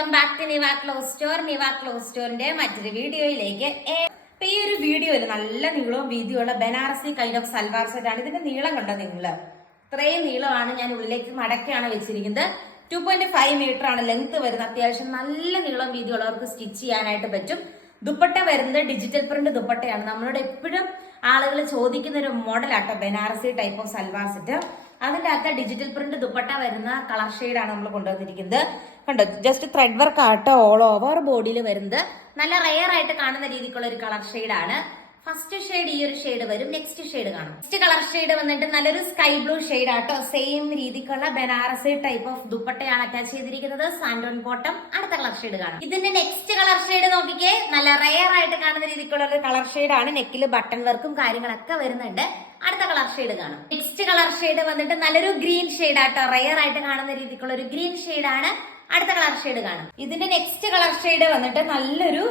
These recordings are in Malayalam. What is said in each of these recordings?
Welcome back to Niva clothes store Niva clothes സ്റ്റോറിന്റെ മറ്റൊരു വീഡിയോയിലേക്ക് അപ്പൊ ഈ ഒരു വീഡിയോയിൽ നല്ല നീളവും വീതിയുള്ള Banarasi kind of salwar set ആണ്. ഇതിന്റെ നീളം കണ്ടോ നിങ്ങൾ? ഇത്രയും നീളമാണ് ഞാൻ ഉള്ളിലേക്ക് മടക്കാണ് വെച്ചിരിക്കുന്നത്. ടു പോയിന്റ് ഫൈവ് മീറ്റർ ആണ് ലെങ്ത് വരുന്നത്. അത്യാവശ്യം നല്ല നീളം വീതിയുള്ളവർക്ക് സ്റ്റിച്ച് ചെയ്യാനായിട്ട് പറ്റും. ദുപ്പട്ട വരുന്നത് ഡിജിറ്റൽ പ്രിന്റ് ദുപ്പട്ടയാണ്. നമ്മളോട് എപ്പോഴും ആളുകൾ ചോദിക്കുന്ന ഒരു മോഡലാട്ടോ Banarasi type of salwar set അതിന്റെ അകത്ത് ഡിജിറ്റൽ പ്രിന്റ് ദുപ്പട്ട വരുന്ന കളർ ഷെയ്ഡാണ് നമ്മൾ കൊണ്ടുവന്നിരിക്കുന്നത്. കണ്ടോ? ജസ്റ്റ് ത്രെഡ് വർക്ക് ആട്ടോ ഓൾ ഓവർ ബോഡിയിൽ വരുന്നത്. നല്ല റെയർ ആയിട്ട് കാണുന്ന രീതിക്കുള്ള ഒരു കളർ ഷെയ്ഡാണ് ഫസ്റ്റ് ഷെയ്ഡ് ഈ ഒരു ഷെയ്ഡ് വരും. നെക്സ്റ്റ് ഷെയ്ഡ് കാണും. നെക്സ്റ്റ് കളർ ഷെയ്ഡ് വന്നിട്ട് നല്ലൊരു സ്കൈ ബ്ലൂ ഷെയ്ഡ് ആട്ടോ. സെയിം രീതിക്കുള്ള ബനാറസി ടൈപ്പ് ഓഫ് ദുപ്പട്ടയാണ് അറ്റാച്ച് ചെയ്തിരിക്കുന്നത്. സാൻഡോൺ ബോട്ടം അടുത്ത കളർ ഷെയ്ഡ് കാണാം. ഇതിന്റെ നെക്സ്റ്റ് കളർ ഷെയ്ഡ് നോക്കിക്കേ. നല്ല റയർ ആയിട്ട് കാണുന്ന രീതിക്കുള്ള ഒരു കളർ ഷെയ്ഡ് ആണ്. നെക്കിൽ ബട്ടൺ വർക്കും കാര്യങ്ങളൊക്കെ വരുന്നുണ്ട്. അടുത്ത കളർ ഷെയ്ഡ് കാണാം. നെക്സ്റ്റ് കളർ ഷെയ്ഡ് വന്നിട്ട് നല്ലൊരു ഗ്രീൻ ഷെയ്ഡ് ആട്ടോ. റയർ ആയിട്ട് കാണുന്ന രീതിക്കുള്ള ഒരു ഗ്രീൻ ഷെയ്ഡ് ആണ്. അടുത്ത കളർ ഷെയ്ഡ് കാണാം. ഇതിന്റെ നെക്സ്റ്റ് കളർ ഷെയ്ഡ് വന്നിട്ട് നല്ലൊരു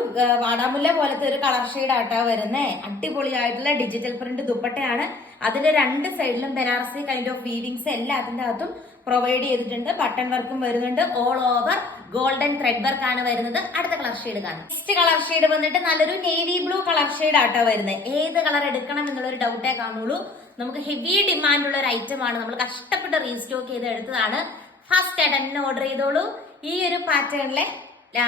വാടാമുല്ല പോലത്തെ ഒരു കളർ ഷെയ്ഡ് ആട്ടാ വരുന്നേ. അടിപൊളിയായിട്ടുള്ള ഡിജിറ്റൽ പ്രിന്റ് ദുപ്പട്ടയാണ്. അതിന്റെ രണ്ട് സൈഡിലും ബനാറസി കൈൻഡ് ഓഫ് വീവിങ്സ് എല്ലാം അതിന്റെ അകത്തും പ്രൊവൈഡ് ചെയ്തിട്ടുണ്ട്. ബട്ടൺ വർക്കും വരുന്നുണ്ട്. All over golden thread work ആണ് വരുന്നത്. അടുത്ത കളർ ഷെയ്ഡ് കാണാം. നെക്സ്റ്റ് കളർ ഷെയ്ഡ് വന്നിട്ട് നല്ലൊരു നേവി ബ്ലൂ കളർ ഷെയ്ഡ് ആട്ടോ വരുന്നത് ഏത് കളർ എടുക്കണം എന്നുള്ള ഒരു ഡൗട്ടേ കാണുള്ളൂ. നമുക്ക് ഹെവി ഡിമാൻഡ് ഉള്ള ഒരു ഐറ്റം ആണ്. നമ്മൾ കഷ്ടപ്പെട്ട് റീസ്റ്റോക്ക് ചെയ്ത് എടുത്തതാണ്. ഫസ്റ്റ് ആയിട്ട് തന്നെ ഓർഡർ ചെയ്തോളൂ. ഈ ഒരു പാറ്റേണിലെ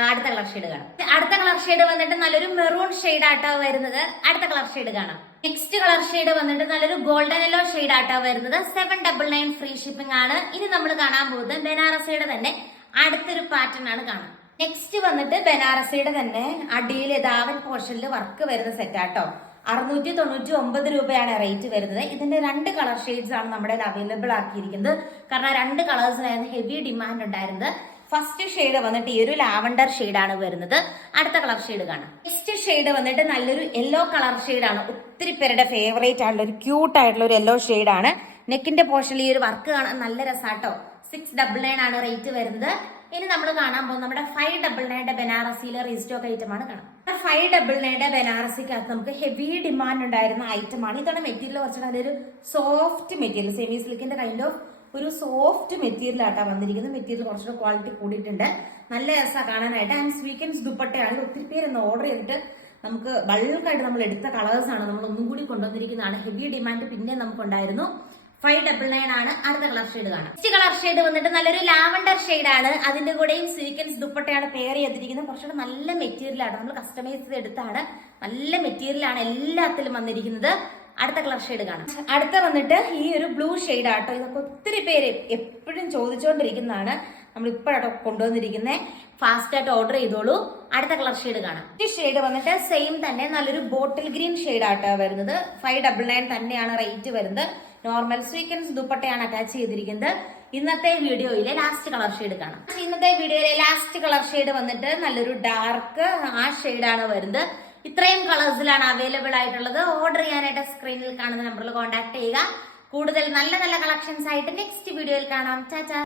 അടുത്ത കളർ ഷെയ്ഡ് കാണാം. അടുത്ത കളർ ഷെയ്ഡ് വന്നിട്ട് നല്ലൊരു മെറൂൺ ഷെയ്ഡ് ആട്ടോ വരുന്നത്. അടുത്ത കളർ ഷെയ്ഡ് കാണാം. നെക്സ്റ്റ് കളർ ഷെയ്ഡ് വന്നിട്ട് നല്ലൊരു ഗോൾഡൻ യെല്ലോ ഷെയ്ഡ് ആട്ടോ വരുന്നത്. Seven double nine free shipping ആണ്. ഇനി നമ്മൾ കാണാൻ പോകുന്നത് ബനാറസയുടെ തന്നെ അടുത്തൊരു പാറ്റേൺ ആണ് കാണാം. നെക്സ്റ്റ് വന്നിട്ട് ബനാറസിയുടെ തന്നെ അടിയിൽ ദാവൻ പോർഷനിൽ വർക്ക് വരുന്ന സെറ്റ് ആട്ടോ. അറുന്നൂറ്റി തൊണ്ണൂറ്റി ഒമ്പത് രൂപയാണ് റേറ്റ് വരുന്നത്. ഇതിന്റെ രണ്ട് കളർ ഷെയ്ഡ്സ് ആണ് നമ്മുടെ അവൈലബിൾ ആക്കിയിരിക്കുന്നത്. കാരണം രണ്ട് കളേഴ്സിനായിരുന്നു ഹെവി ഡിമാൻഡ് ഉണ്ടായിരുന്നത്. ഫസ്റ്റ് ഷെയ്ഡ് വന്നിട്ട് ഈ ഒരു ലാവണ്ടർ ആണ് വരുന്നത്. അടുത്ത കളർ ഷെയ്ഡ് കാണാം. നെക്സ്റ്റ് ഷെയ്ഡ് വന്നിട്ട് നല്ലൊരു യെല്ലോ കളർ ആണ്. ഒത്തിരി പേരുടെ ഫേവറേറ്റ് ആയിട്ടുള്ള ഒരു ക്യൂട്ട് ആയിട്ടുള്ള ഒരു യെല്ലോ ആണ്. നെക്കിന്റെ പോർഷനിൽ ഈ ഒരു വർക്ക് കാണാൻ നല്ല രസാട്ടോ സിക്സ് ഡബിൾ നയൻ ആണ് റേറ്റ് വരുന്നത്. ഇനി നമ്മൾ കാണാൻ പോകുന്നത് നമ്മുടെ ഫൈവ് ഡബിൾ നയന്റെ ബനാറസിയിലെ റീസ്റ്റോക്ക് ഐറ്റം ആണ് കാണാം. ഫൈവ് ഡബിൾ നയന്റെ ബനാറസിക്കകത്ത് നമുക്ക് ഹെവി ഡിമാൻഡ് ഉണ്ടായിരുന്ന ഐറ്റം ആണ്. ഇതാണ് മെറ്റീരിയൽ കുറച്ചുകൂടെ നല്ലൊരു സോഫ്റ്റ് മെറ്റീരിയൽ സെമി സിൽക്കിന്റെ കൈൻഡ് ഓഫ് ഒരു സോഫ്റ്റ് മെറ്റീരിയൽ ആയിട്ടാണ് വന്നിരിക്കുന്നത്. മെറ്റീരിയൽ കുറച്ചുകൂടെ ക്വാളിറ്റി കൂടിയിട്ടുണ്ട്. നല്ല രസമാണ് കാണാനായിട്ട്. ആൻഡ് സ്വീക്കൻസ് ദുപ്പട്ടയാണ് ഒത്തിരി പേര് ഓർഡർ ചെയ്തിട്ട് നമുക്ക് ബൾക്കായിട്ട് നമ്മൾ എടുത്ത കളേഴ്സ് ആണ് നമ്മൾ ഒന്നും കൂടി കൊണ്ടുവന്നിരിക്കുന്നതാണ്. ഹെവി ഡിമാൻഡ് പിന്നെ നമുക്കുണ്ടായിരുന്നു. ഫൈവ് ഡബിൾ നയൻ ആണ്. അടുത്ത കളർ ഷെയ്ഡ് കാണാം. നെക്സ്റ്റ് കളർ ഷെയ്ഡ് വന്നിട്ട് നല്ലൊരു ലാവണ്ടർ ഷെയ്ഡ് ആണ്. അതിന്റെ കൂടെയും സ്വീക്കൻസ് ദുപ്പട്ടയാണ് പെയർ ചെയ്തിരിക്കുന്നത്. കുറച്ചുകൂടെ നല്ല മെറ്റീരിയൽ ആണ് നമ്മൾ കസ്റ്റമൈസ് ചെയ്ത് എടുത്താണ് നല്ല മെറ്റീരിയലാണ് എല്ലാത്തിലും വന്നിരിക്കുന്നത്. അടുത്ത കളർ ഷെയ്ഡ് കാണാം. അടുത്ത വന്നിട്ട് ഈ ഒരു ബ്ലൂ ഷെയ്ഡ് ആട്ടോ. ഇതൊക്കെ ഒത്തിരി പേര് എപ്പോഴും ചോദിച്ചുകൊണ്ടിരിക്കുന്നതാണ് നമ്മൾ ഇപ്പോഴാട്ടോ കൊണ്ടുവന്നിരിക്കുന്നത് ഫാസ്റ്റ് ആയിട്ട് ഓർഡർ ചെയ്തോളൂ. അടുത്ത കളർ ഷെയ്ഡ് കാണാം. ഈ ഷെയ്ഡ് വന്നിട്ട് സെയിം തന്നെ നല്ലൊരു ബോട്ടിൽ ഗ്രീൻ ഷെയ്ഡ് ആട്ടോ വരുന്നത്. ഫൈവ് ഡബിൾ നയൻ തന്നെയാണ് റേറ്റ് വരുന്നത്. നോർമൽ സ്വീക്കൻസ് ദുപ്പട്ടയാണ് അറ്റാച്ച് ചെയ്തിരിക്കുന്നത്. ഇന്നത്തെ വീഡിയോയിലെ ലാസ്റ്റ് കളർ ഷെയ്ഡ് കാണാം. ഇന്നത്തെ വീഡിയോയിലെ ലാസ്റ്റ് കളർ ഷെയ്ഡ് വന്നിട്ട് നല്ലൊരു ഡാർക്ക് ആ ഷെയ്ഡാണ് വരുന്നത്. ഇത്രയും കളേഴ്സിലാണ് അവൈലബിൾ ആയിട്ടുള്ളത്. ഓർഡർ ചെയ്യാനായിട്ട് സ്ക്രീനിൽ കാണുന്ന നമ്പറിൽ കോൺടാക്ട് ചെയ്യുക. കൂടുതൽ നല്ല നല്ല കളക്ഷൻസ് ആയിട്ട് നെക്സ്റ്റ് വീഡിയോയിൽ കാണാം. ചാച്ചാ